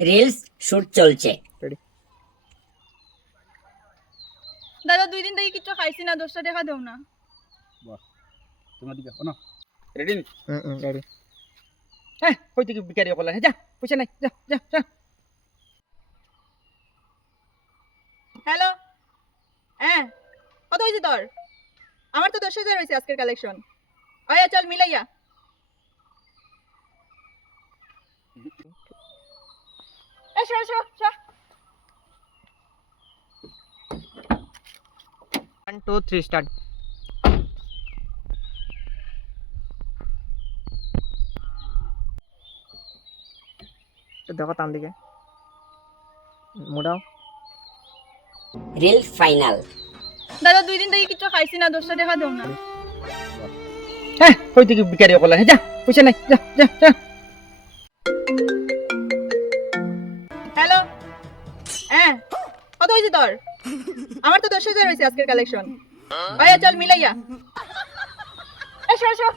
Reels shoot চলছে। দাদা 2 দিন থেকে কিছু খাইছি না, 10টা টাকা দাও না। বাহ, তোমার দিকে শোনো রেডি রেডি। হ্যাঁ কই থেকে বিকারি করলা যা পয়সা নাই যা যা যা হ্যালো, হ্যাঁ কত হয়েছে তোর? আমার তো 10,000 হয়েছে আজকের কালেকশন। আয়া চল মিলাইয়া। এসো এসো এসো। 1 2 3 স্টার্ট। দেখো তার দিকে মোড়াও। Reel final. দাদা 2 দিন থেকে কিছু খাইছি না, 10টা টাকা দাও না। হ্যাঁ কই থেকে বিকারি করলা যা পয়সা নাই যা যা যা হ্যালো, হ্যাঁ কত হয়েছে তোর? আমার তো 10,000 হয়েছে আজকের কালেকশন। আয়া চল মিলাইয়া। এসো এসো।